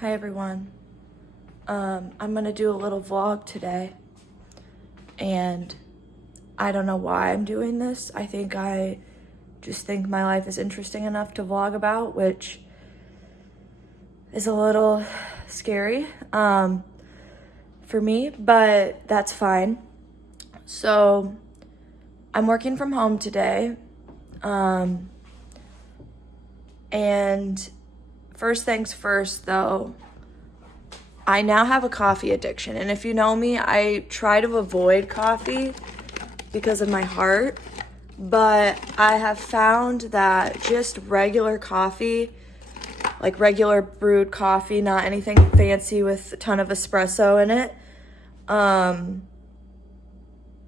Hi everyone. I'm gonna do a little vlog today, and I don't know why I'm doing this. I just think my life is interesting enough to vlog about, which is a little scary for me, but that's fine. So I'm working from home today, and first things first though, I now have a coffee addiction. And if you know me, I try to avoid coffee because of my heart. But I have found that just regular coffee, like regular brewed coffee, not anything fancy with a ton of espresso in it,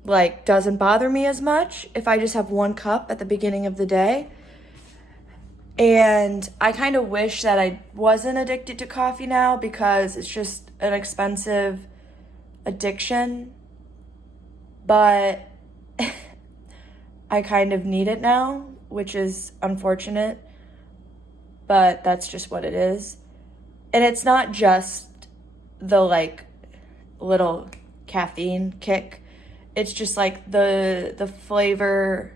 like doesn't bother me as much if I just have one cup at the beginning of the day. And I kind of wish that I wasn't addicted to coffee now, because it's just an expensive addiction. But I kind of need it now, which is unfortunate, but that's just what it is. And it's not just the like little caffeine kick. It's just like the flavor,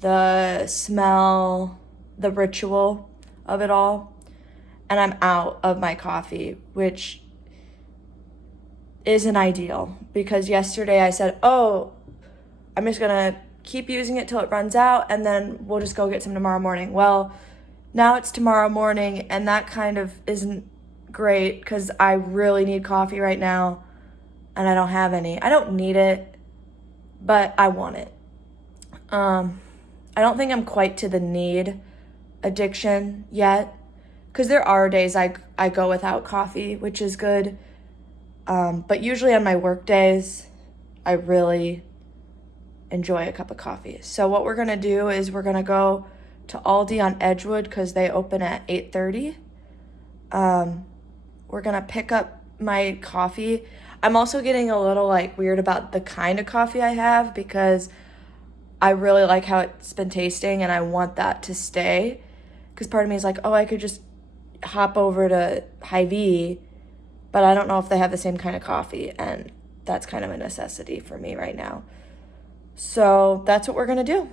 the smell, the ritual of it all. And I'm out of my coffee, which isn't ideal, because yesterday I said, oh, I'm just gonna keep using it till it runs out and then we'll just go get some tomorrow morning. Well, now it's tomorrow morning, and that kind of isn't great because I really need coffee right now and I don't have any. I don't need it, but I want it. I don't think I'm quite to the need addiction yet, because there are days I go without coffee, which is good. But usually on my work days, I really enjoy a cup of coffee. So what we're gonna do is we're gonna go to Aldi on Edgewood because they open at 8:30. We're gonna pick up my coffee. I'm also getting a little like weird about the kind of coffee I have, because I really like how it's been tasting and I want that to stay. Because part of me is like, oh, I could just hop over to Hy-Vee, but I don't know if they have the same kind of coffee, and that's kind of a necessity for me right now. So that's what we're gonna do.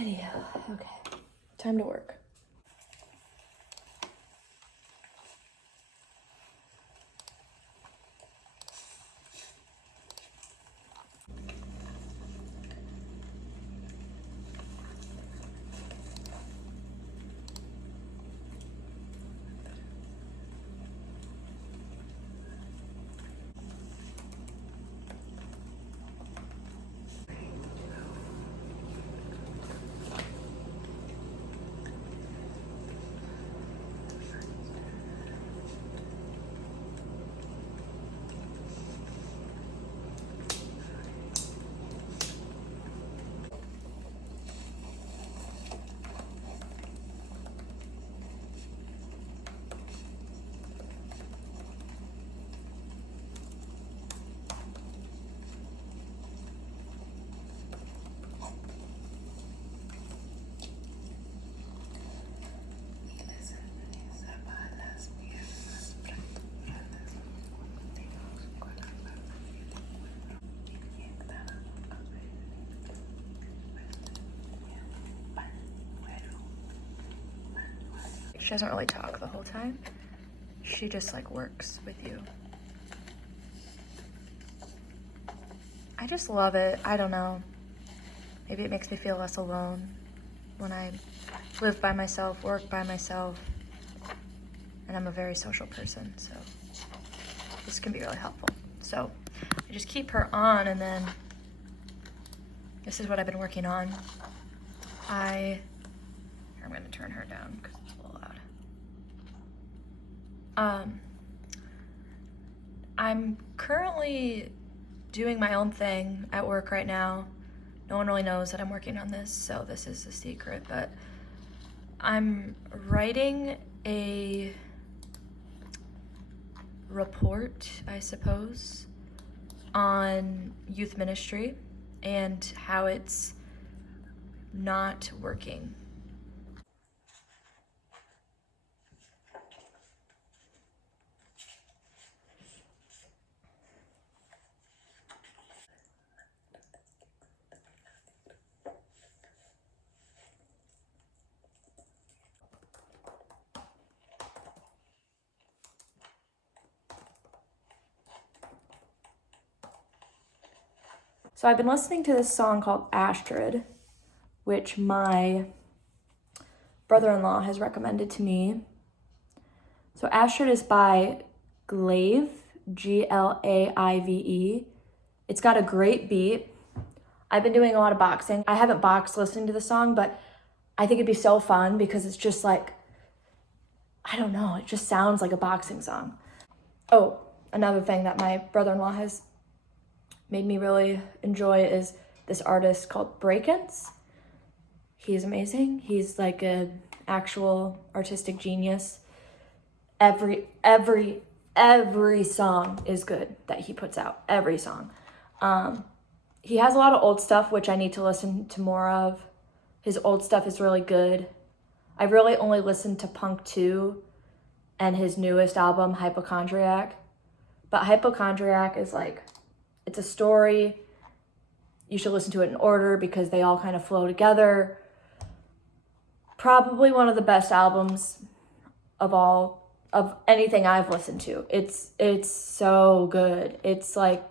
Anyhow, okay, time to work. She doesn't really talk the whole time. She just like works with you. I just love it. I don't know. Maybe it makes me feel less alone when I live by myself, work by myself, and I'm a very social person, so this can be really helpful. So I just keep her on, and then this is what I've been working on. I'm gonna turn her down because it's a little loud. I'm currently doing my own thing at work right now. No one really knows that I'm working on this, so this is a secret, but I'm writing a report, I suppose, on youth ministry and how it's not working. So I've been listening to this song called Astrid, which my brother-in-law has recommended to me. So Astrid is by Glaive, Glaive. It's got a great beat. I've been doing a lot of boxing. I haven't boxed listening to the song, but I think it'd be so fun because it's just like, I don't know, it just sounds like a boxing song. Oh, another thing that my brother-in-law has made me really enjoy is this artist called Breakins. He's amazing. He's like an actual artistic genius. Every song is good that he puts out. Every song. He has a lot of old stuff, which I need to listen to more of. His old stuff is really good. I really only listened to Punk 2 and his newest album, Hypochondriac. But Hypochondriac is like, it's a story. You should listen to it in order because they all kind of flow together. Probably one of the best albums of anything I've listened to. It's so good. It's like,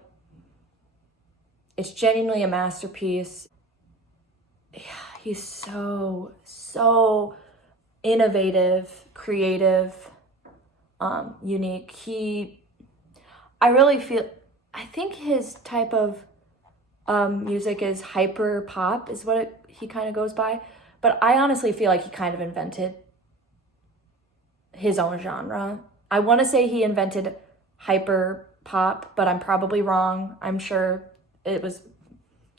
it's genuinely a masterpiece. Yeah, he's so innovative, creative, unique. I think his type of music is hyper pop is what he kind of goes by. But I honestly feel like he kind of invented his own genre. I want to say he invented hyper pop, but I'm probably wrong. I'm sure it was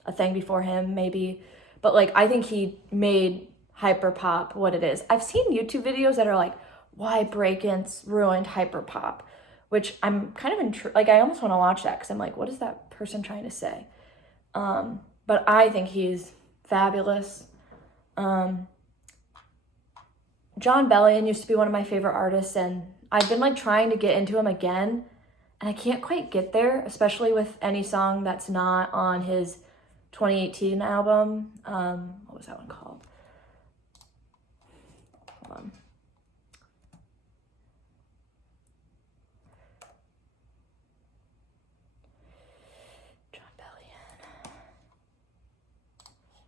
a thing before him, maybe. But like, I think he made hyper pop what it is. I've seen YouTube videos that are like, why Breakins ruined hyper pop, which I'm kind of like, I almost want to watch that because I'm like, what is that person trying to say? But I think he's fabulous. John Bellion used to be one of my favorite artists, and I've been like trying to get into him again, and I can't quite get there, especially with any song that's not on his 2018 album. What was that one called? Hold on.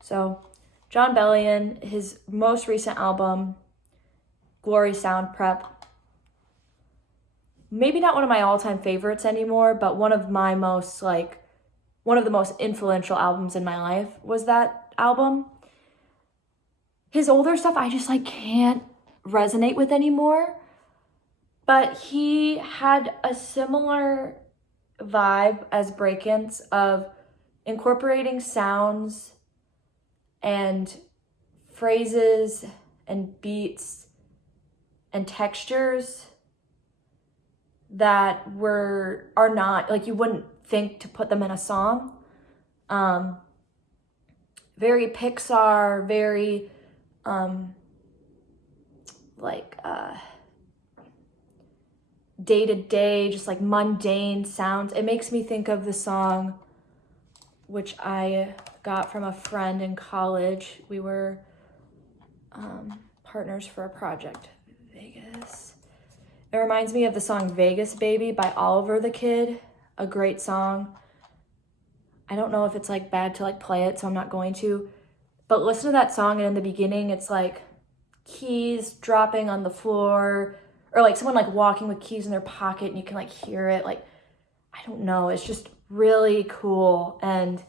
So John Bellion, his most recent album, Glory Sound Prep, maybe not one of my all-time favorites anymore, but one of the most influential albums in my life was that album. His older stuff, I just like can't resonate with anymore, but he had a similar vibe as Breakins of incorporating sounds and phrases and beats and textures that are not, like, you wouldn't think to put them in a song. Very Pixar, very day-to-day, just like mundane sounds. It makes me think of the song which I got from a friend in college. We were partners for a project. this. It reminds me of the song Vegas Baby by Oliver the Kid, a great song. I don't know if it's like bad to like play it, so I'm not going to. But listen to that song, and in the beginning, it's like keys dropping on the floor, or like someone like walking with keys in their pocket, and you can like hear it. Like, I don't know, it's just really cool and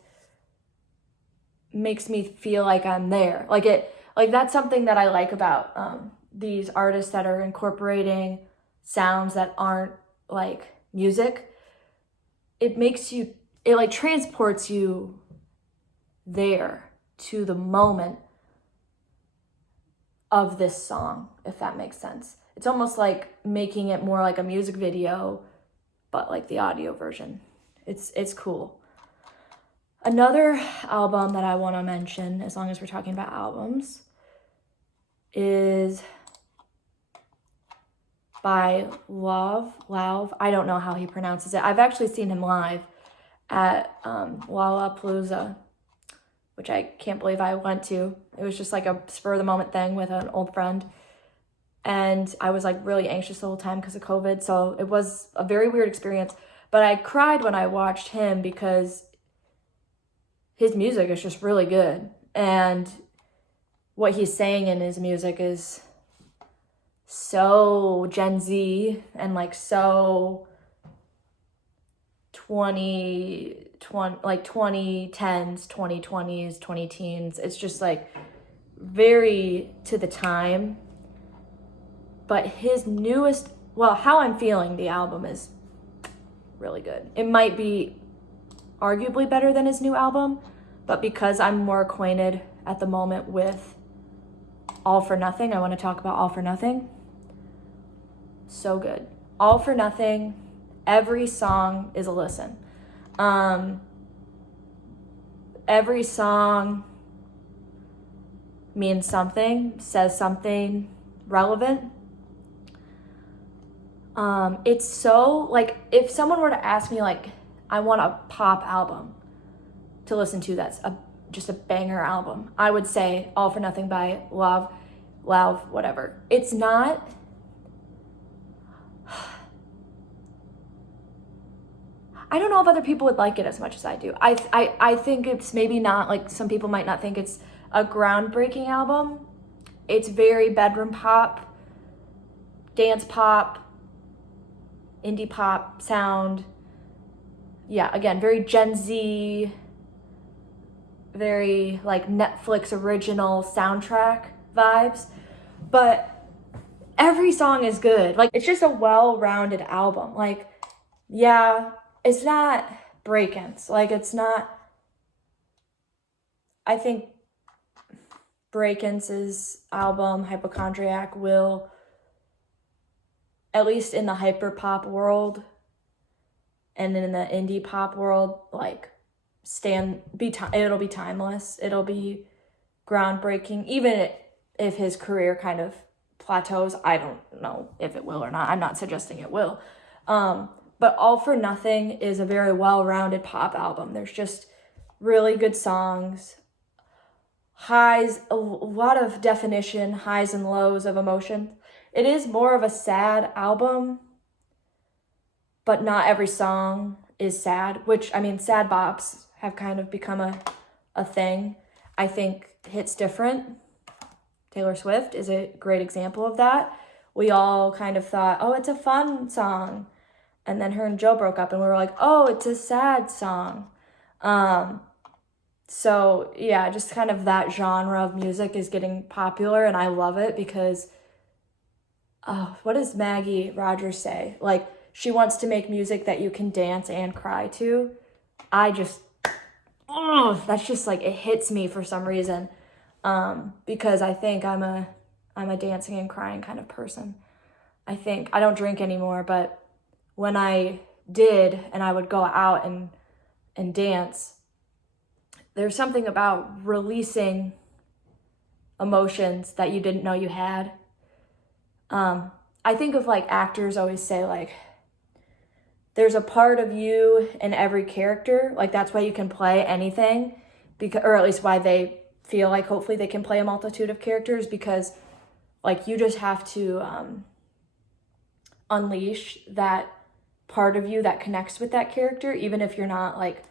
makes me feel like I'm there. Like that's something that I like about these artists that are incorporating sounds that aren't like music. It like transports you there to the moment of this song, if that makes sense. It's almost like making it more like a music video, but like the audio version. It's cool. Another album that I want to mention, as long as we're talking about albums, is by Lauv. I don't know how he pronounces it. I've actually seen him live at Lollapalooza, which I can't believe I went to. It was just like a spur of the moment thing with an old friend. And I was like really anxious the whole time because of COVID. So it was a very weird experience. But I cried when I watched him because his music is just really good. And what he's saying in his music is so Gen Z and like so 2010s, 2020s, 20-teens. It's just like very to the time. But his newest, How I'm Feeling, the album is really good. It might be arguably better than his new album, but because I'm more acquainted at the moment with All for Nothing, I want to talk about All for Nothing. So good. All for Nothing, every song is a listen. Every song means something, says something relevant. It's so, like, if someone were to ask me, like, I want a pop album to listen to that's just a banger album, I would say All for Nothing by Lauv, whatever. It's not, I don't know if other people would like it as much as I do. I think it's maybe not, like, some people might not think it's a groundbreaking album. It's very bedroom pop, dance pop, indie pop sound. Yeah, again, very Gen Z, very like Netflix original soundtrack vibes. But every song is good. Like, it's just a well-rounded album. Like, yeah, it's not break-ins. Like, it's not, I think Break-Ins' album, Hypochondriac, will, at least in the hyper pop world and in the indie pop world, like it'll be timeless. It'll be groundbreaking, even if his career kind of plateaus. I don't know if it will or not. I'm not suggesting it will. But All for Nothing is a very well-rounded pop album. There's just really good songs, highs, a lot of definition, highs and lows of emotion. It is more of a sad album, but not every song is sad, which, I mean, sad bops have kind of become a thing. I think Hits Different, Taylor Swift, is a great example of that. We all kind of thought, oh, it's a fun song. And then her and Joe broke up and we were like, oh, it's a sad song. So yeah, just kind of that genre of music is getting popular, and I love it because what does Maggie Rogers say? Like, she wants to make music that you can dance and cry to. That's just like, it hits me for some reason. Because I think I'm a dancing and crying kind of person. I don't drink anymore, but when I did and I would go out and dance, there's something about releasing emotions that you didn't know you had. I think of like actors always say like, there's a part of you in every character. Like, that's why you can play anything, or at least why they feel like hopefully they can play a multitude of characters, because like you just have to unleash that part of you that connects with that character, even if you're not like,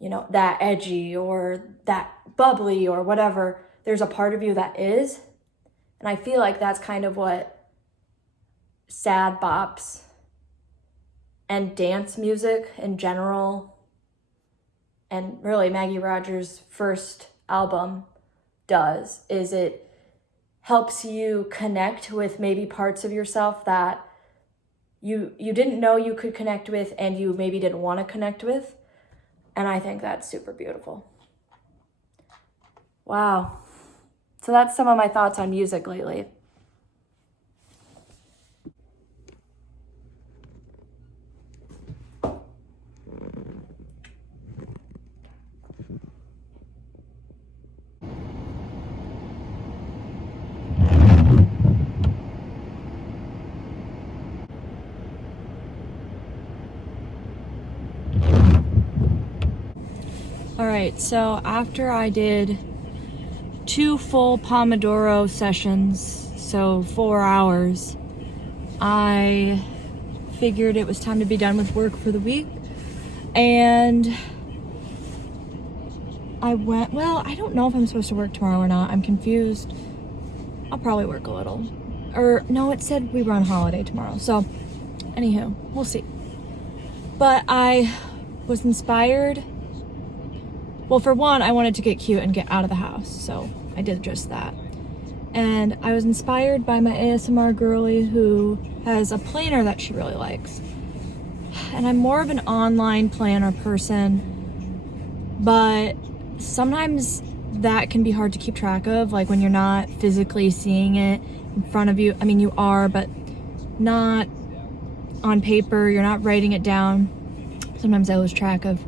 you know, that edgy or that bubbly or whatever. There's a part of you that is. And I feel like that's kind of what sad bops and dance music in general, and really Maggie Rogers' first album does, is it helps you connect with maybe parts of yourself that you didn't know you could connect with and you maybe didn't want to connect with. And I think that's super beautiful. Wow. So that's some of my thoughts on music lately. All right, so after I did 2 full Pomodoro sessions, so 4 hours, I figured it was time to be done with work for the week. And I went, well, I don't know if I'm supposed to work tomorrow or not. I'm confused. I'll probably work a little. Or no, it said we were on holiday tomorrow. So anywho, we'll see. But I was inspired. Well, for one, I wanted to get cute and get out of the house, so I did just that. And I was inspired by my ASMR girly who has a planner that she really likes. And I'm more of an online planner person, but sometimes that can be hard to keep track of, like when you're not physically seeing it in front of you. I mean, you are, but not on paper, you're not writing it down. Sometimes I lose track of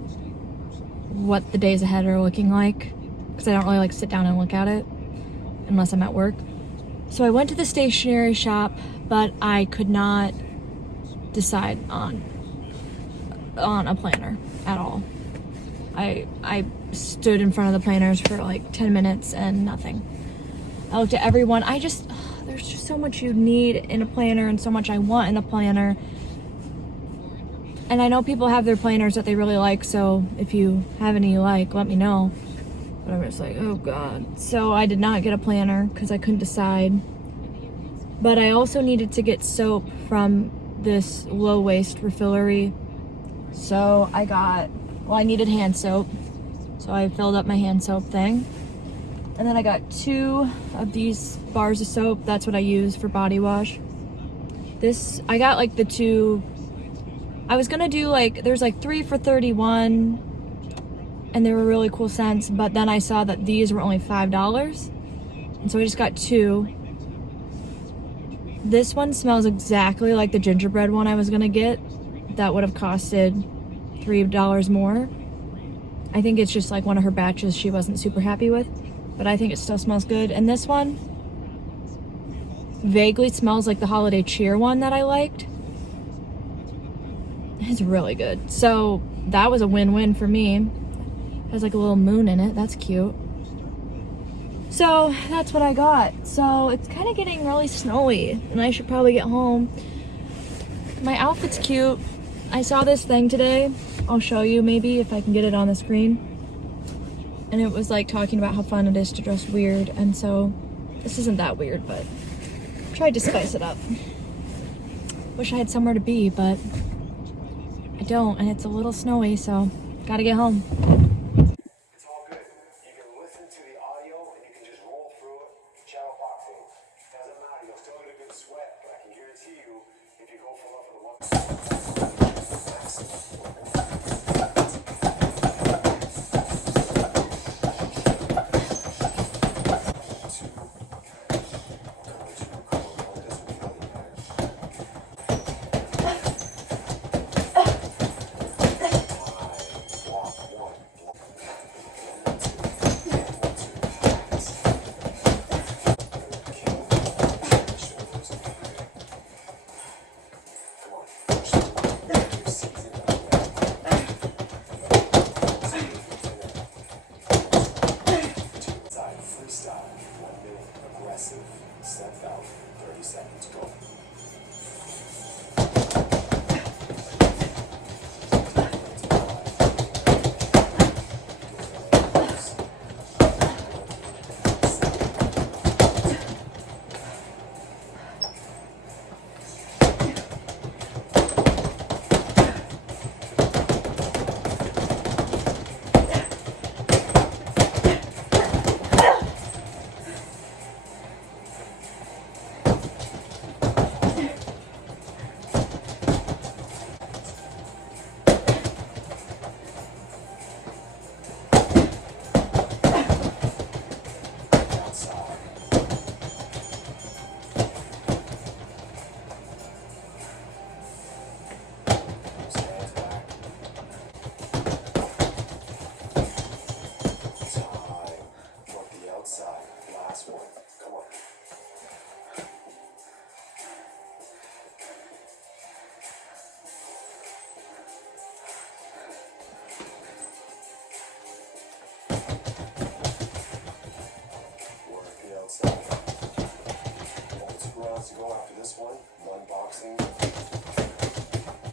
what the days ahead are looking like because I don't really like sit down and look at it unless I'm at work. So I went to the stationery shop, but I could not decide on a planner at all. I stood in front of the planners for like 10 minutes and nothing. I looked at everyone. There's just so much you need in a planner and so much I want in a planner. And I know people have their planners that they really like, so if you have any you like, let me know. But I'm just like, oh God. So I did not get a planner because I couldn't decide. But I also needed to get soap from this low waste refillery. So I needed hand soap. So I filled up my hand soap thing. And then I got 2 of these bars of soap. That's what I use for body wash. I got like the 2. I was gonna do there's like 3 for $31 and they were really cool scents, but then I saw that these were only $5. And so I just got 2. This one smells exactly like the gingerbread one I was gonna get. That would have costed $3 more. I think it's just like one of her batches she wasn't super happy with, but I think it still smells good. And this one vaguely smells like the holiday cheer one that I liked. It's really good. So that was a win-win for me. It has like a little moon in it. That's cute. So that's what I got. So it's kind of getting really snowy and I should probably get home. My outfit's cute. I saw this thing today. I'll show you maybe if I can get it on the screen. And it was like talking about how fun it is to dress weird. And so this isn't that weird, but I tried to spice it up. Wish I had somewhere to be, but I don't, and it's a little snowy, so gotta get home. It's all good. You can listen to the audio and you can just roll through it. Shadow boxing. Doesn't matter. You'll still get a good sweat, but I can guarantee you, if you go for love for the one.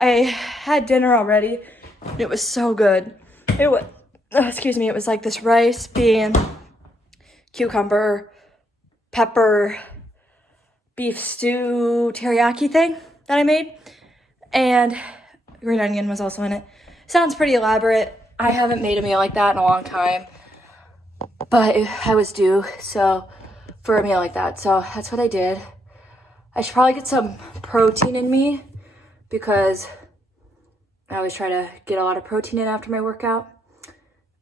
I had dinner already. It was so good. It was, excuse me, it was like this rice, bean, cucumber, pepper, beef stew, teriyaki thing that I made. And green onion was also in it. Sounds pretty elaborate. I haven't made a meal like that in a long time. But I was due for a meal like that. So that's what I did. I should probably get some protein in me because I always try to get a lot of protein in after my workout.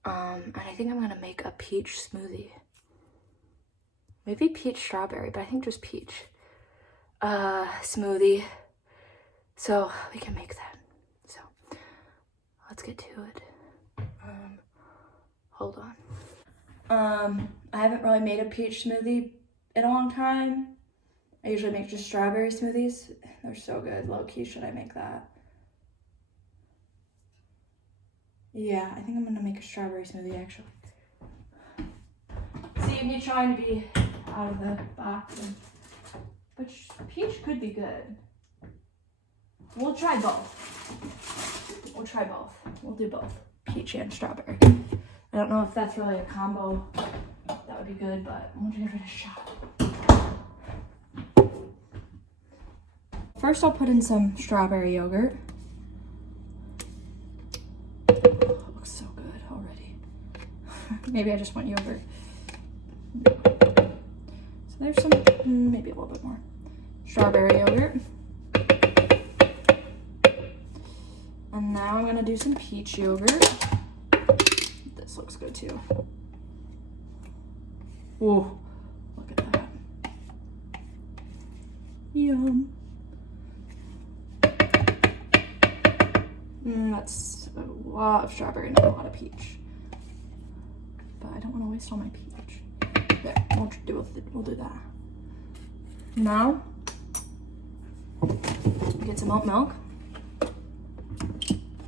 And I think I'm gonna make a peach smoothie. Maybe peach strawberry, but I think just peach. Smoothie. So we can make that. So let's get to it. Hold on. I haven't really made a peach smoothie in a long time. I usually make just strawberry smoothies. They're so good. Low key, should I make that? Yeah, I think I'm gonna make a strawberry smoothie actually. See, me trying to be out of the box, but peach could be good. We'll try both. We'll do both, peach and strawberry. I don't know if that's really a combo that would be good, but we'll give it a shot. First, I'll put in some strawberry yogurt. Looks so good already. Maybe I just want yogurt. So there's some, maybe a little bit more. Strawberry yogurt. And now I'm gonna do some peach yogurt. This looks good too. Ooh, look at that. Yum. That's a lot of strawberry, not a lot of peach. But I don't want to waste all my peach. There, we'll do that. Now, get some oat milk.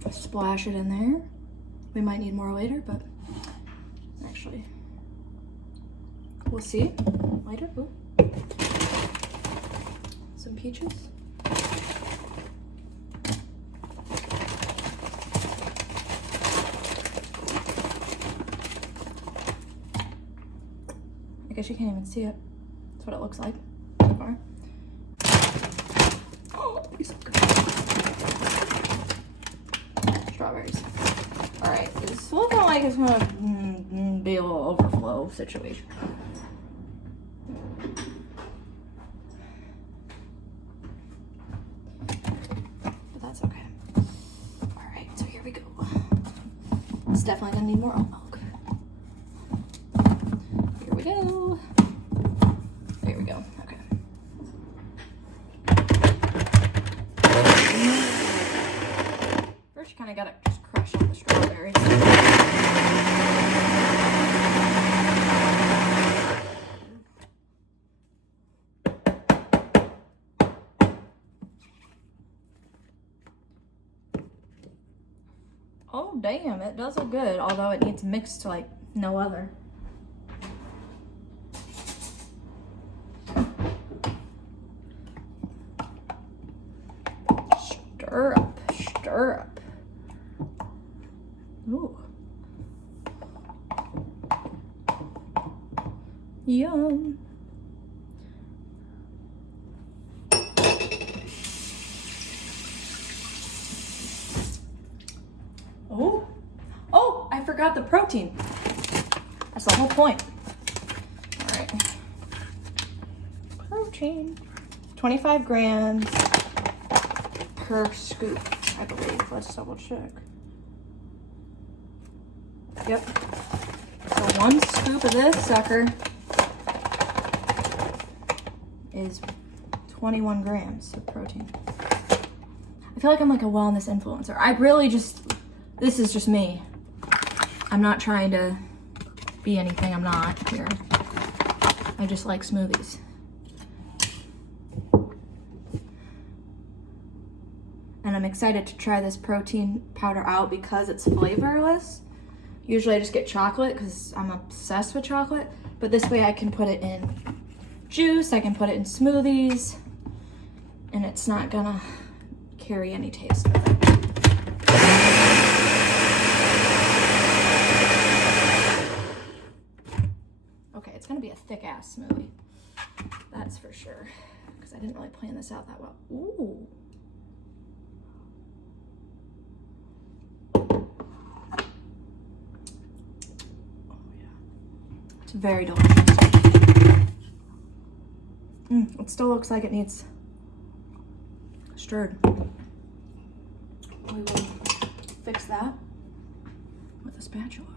Splash it in there. We might need more later, but actually, we'll see later. Ooh. Some peaches. I guess you can't even see it. That's what it looks like so far. Oh, it's so good. Strawberries. All right, it's looking like it's gonna be a little overflow situation. But that's okay. All right, so here we go. It's definitely gonna need more oat milk. Here we go. There we go. Okay. First, you kind of gotta just crush all the strawberries. Oh, damn, it does look good, although it needs mixed like no other. Stir up, stir up. Ooh. Yum. Oh, I forgot the protein. That's the whole point. All right. Protein. 25 grams per scoop, I believe. Let's double check. Yep. So 1 scoop of this sucker is 21 grams of protein. I feel like I'm like a wellness influencer. I really just, this is just me. I'm not trying to be anything I'm not here. I just like smoothies. And I'm excited to try this protein powder out because it's flavorless. Usually I just get chocolate because I'm obsessed with chocolate, but this way I can put it in juice, I can put it in smoothies, and it's not gonna carry any taste with it. Okay, it's gonna be a thick ass smoothie. That's for sure. Because I didn't really plan this out that well. Ooh. Oh yeah. It's very delicious. It still looks like it needs stirred. We will fix that with a spatula.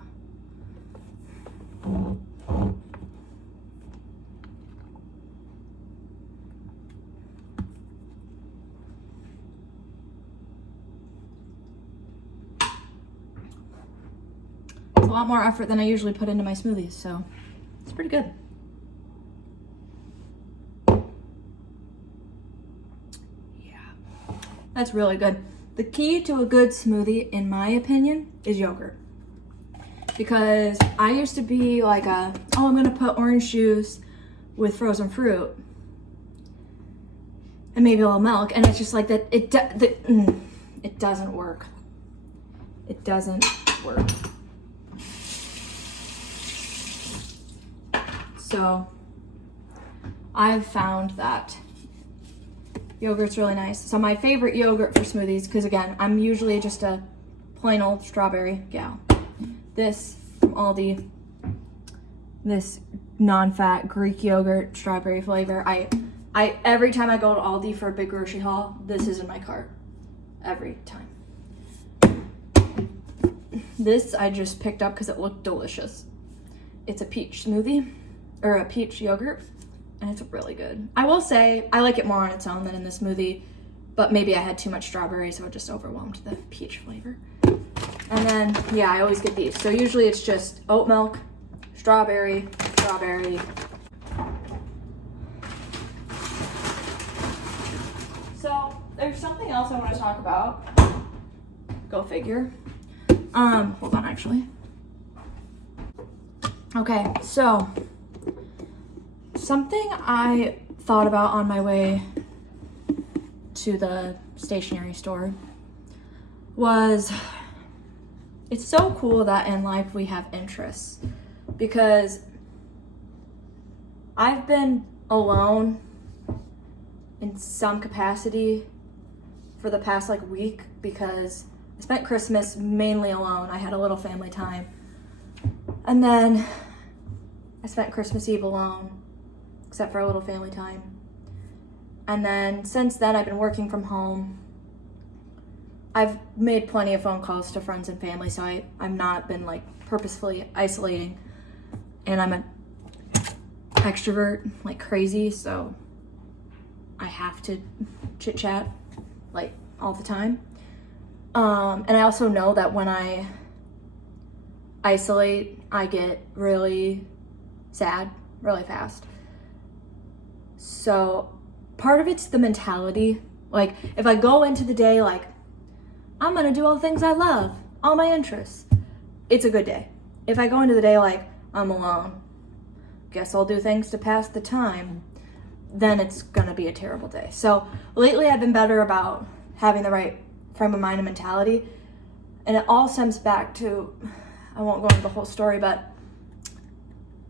It's a lot more effort than I usually put into my smoothies, so it's pretty good. That's really good. The key to a good smoothie, in my opinion, is yogurt. Because I used to be like I'm gonna put orange juice with frozen fruit and maybe a little milk, and it's just like that. It doesn't work. It doesn't work. So I've found that yogurt's really nice. So my favorite yogurt for smoothies, because again, I'm usually just a plain old strawberry gal. This from Aldi, this non-fat Greek yogurt, strawberry flavor. I every time I go to Aldi for a big grocery haul, this is in my cart. Every time. This I just picked up because it looked delicious. It's a peach smoothie, or a peach yogurt. And it's really good. I will say I like it more on its own than in the smoothie, but maybe I had too much strawberry, so it just overwhelmed the peach flavor. And then, yeah, I always get these. So usually it's just oat milk, strawberry. So there's something else I want to talk about. Go figure. Hold on, actually. Okay, so something I thought about on my way to the stationery store was, it's so cool that in life we have interests, because I've been alone in some capacity for the past week, because I spent Christmas mainly alone. I had a little family time, and then I spent Christmas Eve alone, except for a little family time. And then since then, I've been working from home. I've made plenty of phone calls to friends and family, so I've not been purposefully isolating. And I'm an extrovert like crazy, so I have to chit chat all the time. And I also know that when I isolate, I get really sad really fast. So part of it's the mentality. If I go into the day I'm gonna do all the things I love, all my interests, it's a good day. If I go into the day I'm alone, guess I'll do things to pass the time, then it's gonna be a terrible day. So lately I've been better about having the right frame of mind and mentality. And it all stems back to, I won't go into the whole story, but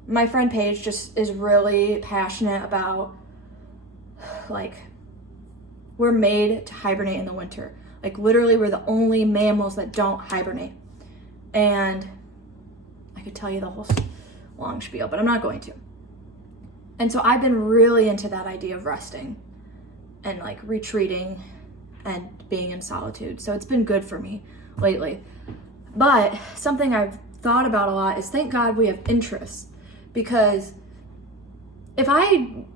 my friend Paige just is really passionate about we're made to hibernate in the winter. Literally we're the only mammals that don't hibernate. And I could tell you the whole long spiel, but I'm not going to. And so I've been really into that idea of resting and retreating and being in solitude. So it's been good for me lately. But something I've thought about a lot is, thank God we have interests, because if I'm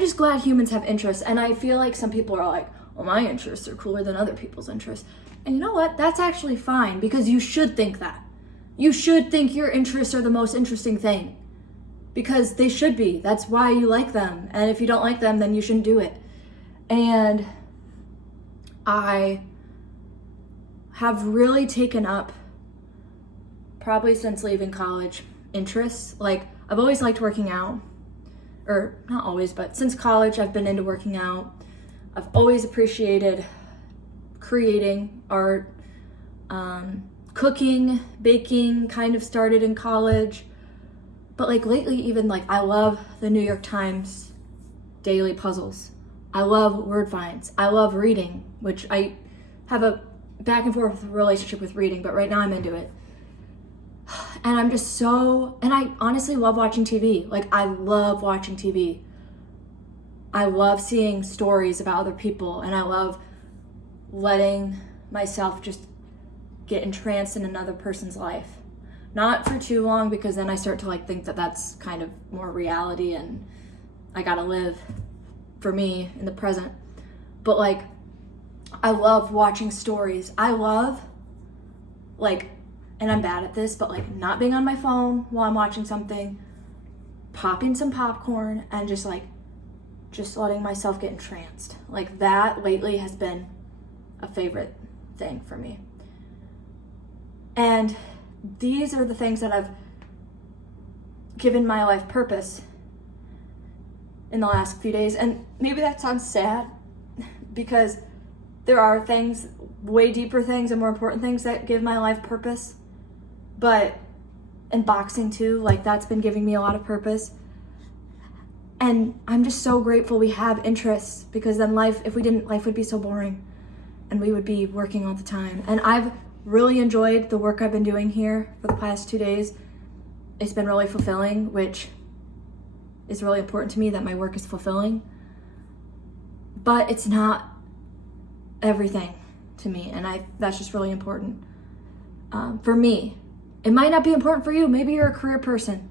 just glad humans have interests. And I feel like some people are well, my interests are cooler than other people's interests. And you know what? That's actually fine, because you should think that. You should think your interests are the most interesting thing, because they should be. That's why you like them. And if you don't like them, then you shouldn't do it. And I have really taken up, probably since leaving college, interests. I've always liked working out, or not always, but since college I've been into working out. I've always appreciated creating art. Cooking, baking kind of started in college. But like lately, even like I love the New York Times daily puzzles. I love word finds. I love reading, which I have a back and forth relationship with reading, but right now I'm into it. And I'm just and I honestly love watching TV. Like, I love watching TV. I love seeing stories about other people, and I love letting myself just get entranced in another person's life. Not for too long, because then I start to like think that that's kind of more reality and I gotta live for me in the present. But like, I love watching stories. I love like, and I'm bad at this, but like not being on my phone while I'm watching something, popping some popcorn, and just letting myself get entranced. Like, that lately has been a favorite thing for me. And these are the things that have given my life purpose in the last few days. And maybe that sounds sad, because there are things, way deeper things and more important things that give my life purpose. But in boxing too, like, that's been giving me a lot of purpose. And I'm just so grateful we have interests, because then if we didn't, life would be so boring and we would be working all the time. And I've really enjoyed the work I've been doing here for the past 2 days. It's been really fulfilling, which is really important to me, that my work is fulfilling. But it's not everything to me, and that's just really important for me. It might not be important for you. Maybe you're a career person.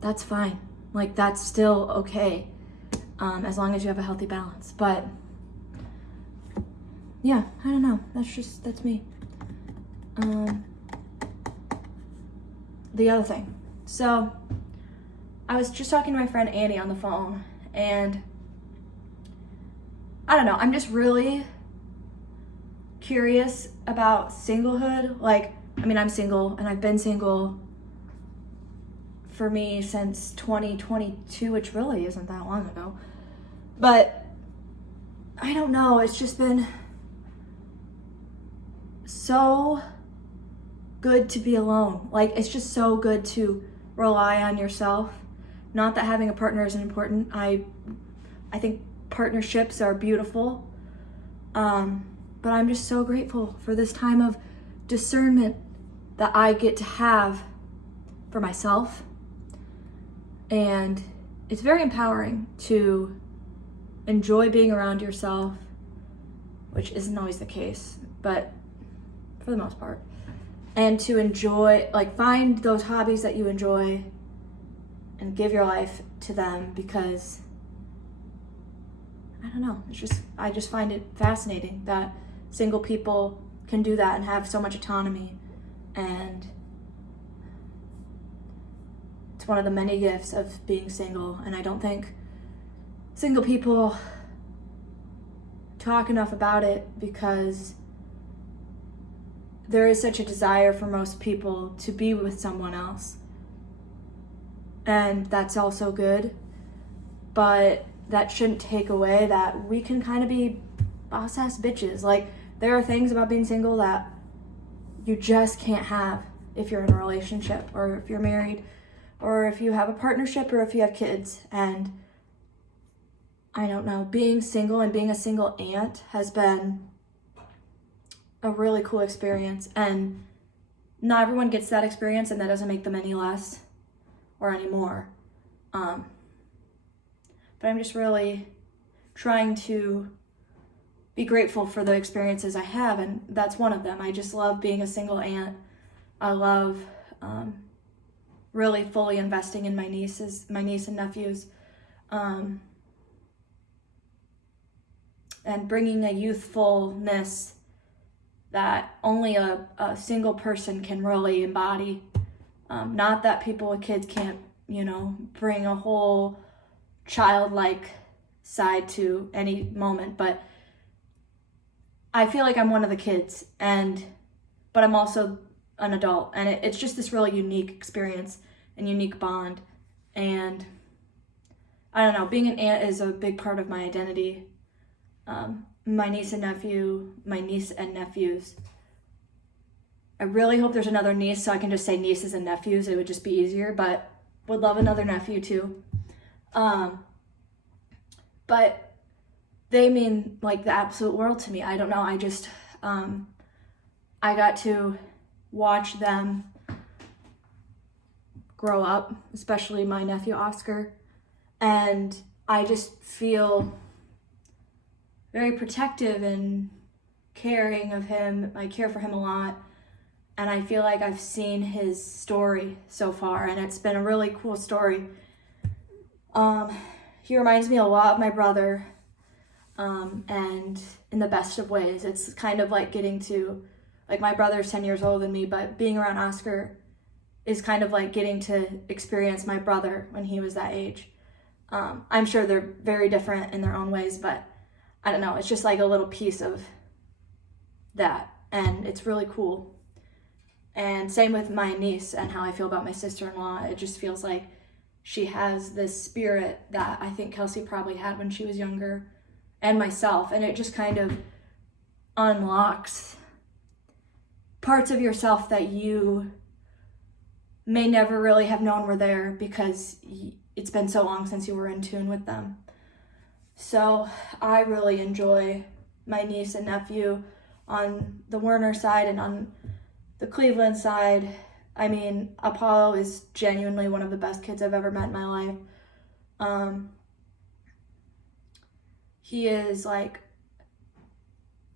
That's fine. Like, that's still okay, as long as you have a healthy balance. But yeah, I don't know. That's me. The other thing. So I was just talking to my friend Annie on the phone, and I don't know, I'm just really curious about singlehood. Like, I mean, I'm single, and I've been single for me since 2022, which really isn't that long ago. But I don't know, it's just been so good to be alone. Like, it's just so good to rely on yourself. Not that having a partner isn't important. I think partnerships are beautiful. But I'm just so grateful for this time of discernment that I get to have for myself. And it's very empowering to enjoy being around yourself, which isn't always the case, but for the most part. And to enjoy, like, find those hobbies that you enjoy and give your life to them, because I don't know, I just find it fascinating that single people can do that and have so much autonomy. And it's one of the many gifts of being single, and I don't think single people talk enough about it, because there is such a desire for most people to be with someone else. And that's also good, but that shouldn't take away that we can kind of be boss-ass bitches. Like, there are things about being single that you just can't have if you're in a relationship, or if you're married, or if you have a partnership, or if you have kids. And I don't know, being single and being a single aunt has been a really cool experience, and not everyone gets that experience, and that doesn't make them any less or any more. But I'm just really trying to be grateful for the experiences I have, and that's one of them. I just love being a single aunt. I love really fully investing in my niece and nephews, and bringing a youthfulness that only a single person can really embody. Not that people with kids can't, bring a whole childlike side to any moment, but I feel like I'm one of the kids, but I'm also an adult, and it's just this really unique experience and unique bond. And I don't know, being an aunt is a big part of my identity. my niece and nephews. I really hope there's another niece so I can just say nieces and nephews. It would just be easier, but would love another nephew too. But they mean like the absolute world to me. I don't know. I just, I got to watch them grow up, especially my nephew Oscar. And I just feel very protective and caring of him. I care for him a lot. And I feel like I've seen his story so far, and it's been a really cool story. He reminds me a lot of my brother, and in the best of ways. It's kind of like getting to, like, my brother's 10 years older than me, but being around Oscar is kind of like getting to experience my brother when he was that age. I'm sure they're very different in their own ways, but I don't know, it's just like a little piece of that, and it's really cool. And same with my niece and how I feel about my sister-in-law. It just feels like she has this spirit that I think Kelsey probably had when she was younger, and myself, and it just kind of unlocks parts of yourself that you may never really have known were there because it's been so long since you were in tune with them. So I really enjoy my niece and nephew on the Werner side and on the Cleveland side. I mean, Apollo is genuinely one of the best kids I've ever met in my life. He is like,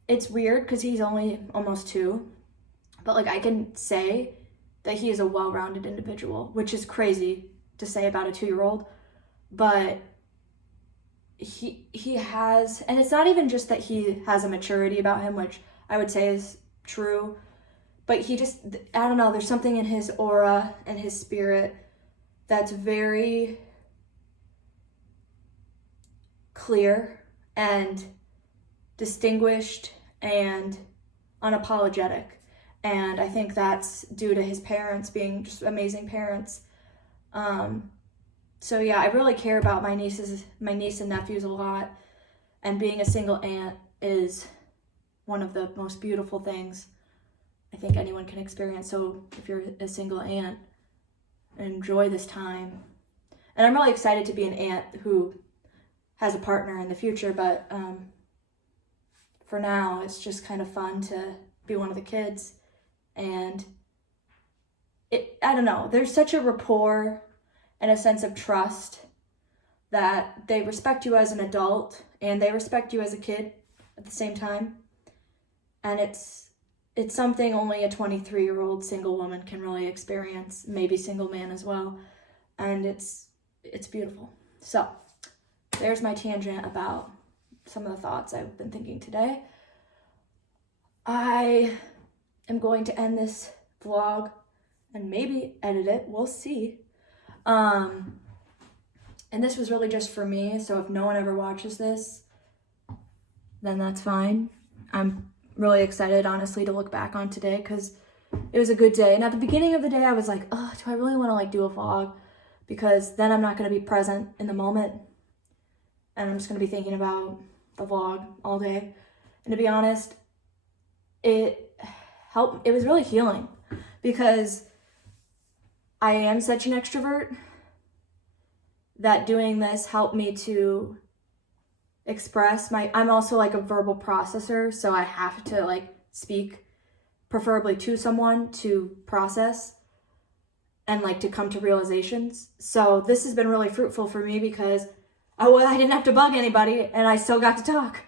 it's weird because he's only almost 2, but like I can say that he is a well-rounded individual, which is crazy to say about a 2-year-old, but he has, and it's not even just that he has a maturity about him, which I would say is true, but he just, I don't know, there's something in his aura and his spirit that's very clear and distinguished and unapologetic. And I think that's due to his parents being just amazing parents. So yeah, I really care about my niece and nephews a lot. And being a single aunt is one of the most beautiful things I think anyone can experience. So if you're a single aunt, enjoy this time. And I'm really excited to be an aunt who has a partner in the future, but for now, it's just kind of fun to be one of the kids. And I don't know, there's such a rapport and a sense of trust that they respect you as an adult and they respect you as a kid at the same time. And it's something only a 23-year-old single woman can really experience, maybe single man as well. And it's beautiful. So there's my tangent about some of the thoughts I've been thinking today. I am going to end this vlog and maybe edit it. We'll see. And this was really just for me. So if no one ever watches this, then that's fine. I'm really excited, honestly, to look back on today because it was a good day. And at the beginning of the day, I was like, oh, do I really want to like do a vlog? Because then I'm not going to be present in the moment. And I'm just going to be thinking about the vlog all day. And to be honest, it helped. It was really healing because I am such an extrovert that doing this helped me to express I'm also like a verbal processor, so I have to like speak preferably to someone to process and like to come to realizations. So this has been really fruitful for me because I didn't have to bug anybody and I still got to talk.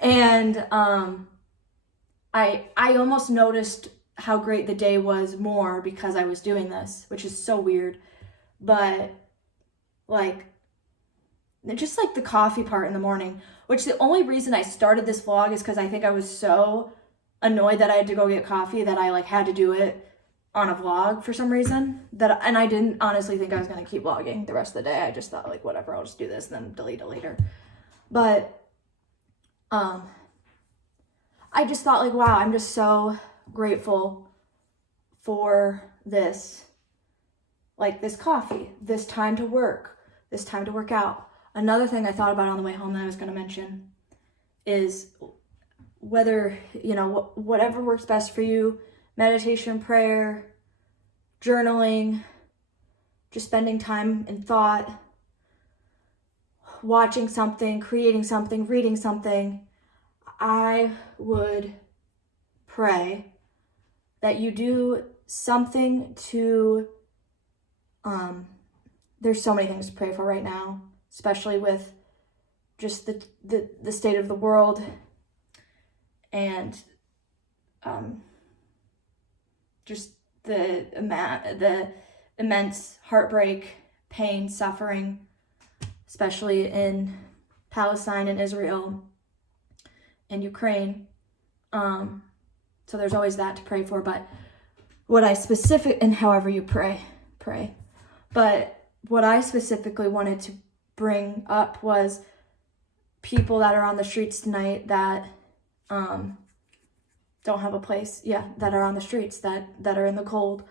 And I almost noticed how great the day was more because I was doing this, which is so weird. But like, just like the coffee part in the morning, which the only reason I started this vlog is because I think I was so annoyed that I had to go get coffee that I like had to do it on a vlog for some reason. And I didn't honestly think I was going to keep vlogging the rest of the day. I just thought like, whatever, I'll just do this and then delete it later. But I just thought like, wow, I'm just so grateful for this, like this coffee, this time to work, this time to work out. Another thing I thought about on the way home that I was going to mention is whether, whatever works best for you, meditation, prayer, journaling, just spending time in thought, watching something, creating something, reading something, I would pray that you do something to, there's so many things to pray for right now, especially with just the state of the world and just the immense heartbreak, pain, suffering, especially in Palestine and Israel and Ukraine. So there's always that to pray for, but what I and however you pray. But what I specifically wanted to bring up was people that are on the streets tonight that don't have a place, that are on the streets, that are in the cold.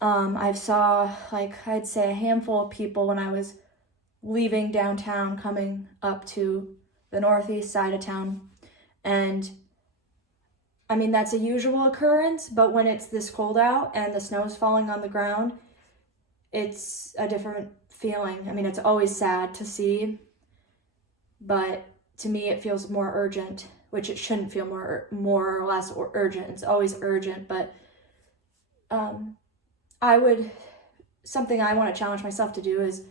I saw, I'd say a handful of people when I was leaving downtown, coming up to the northeast side of town. And I mean, that's a usual occurrence, but when it's this cold out and the snow's falling on the ground, it's a different feeling. I mean, it's always sad to see, but to me it feels more urgent, which it shouldn't feel more or less urgent. It's always urgent, but something I want to challenge myself to do is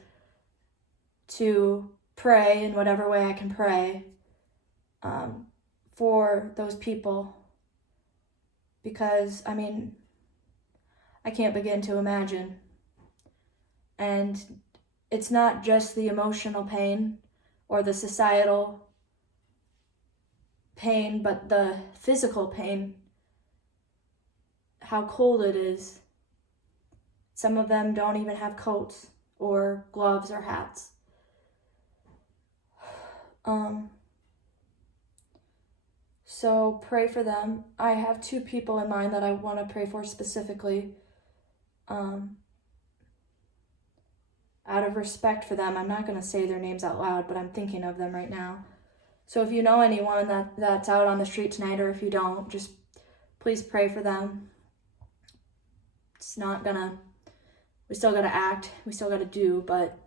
to pray in whatever way I can pray for those people, because I mean, I can't begin to imagine. And it's not just the emotional pain or the societal pain, but the physical pain, how cold it is. Some of them don't even have coats or gloves or hats. So pray for them. I have 2 people in mind that I want to pray for specifically. Out of respect for them, I'm not going to say their names out loud, but I'm thinking of them right now. So if you know anyone that's out on the street tonight, or if you don't, just please pray for them. It's not gonna, we still gotta act, we still gotta do, but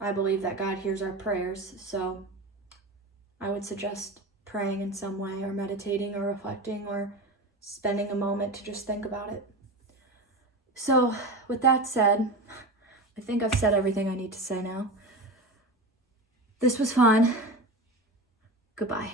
I believe that God hears our prayers, so I would suggest praying in some way, or meditating, or reflecting, or spending a moment to just think about it. So with that said, I think I've said everything I need to say now. This was fun. Goodbye.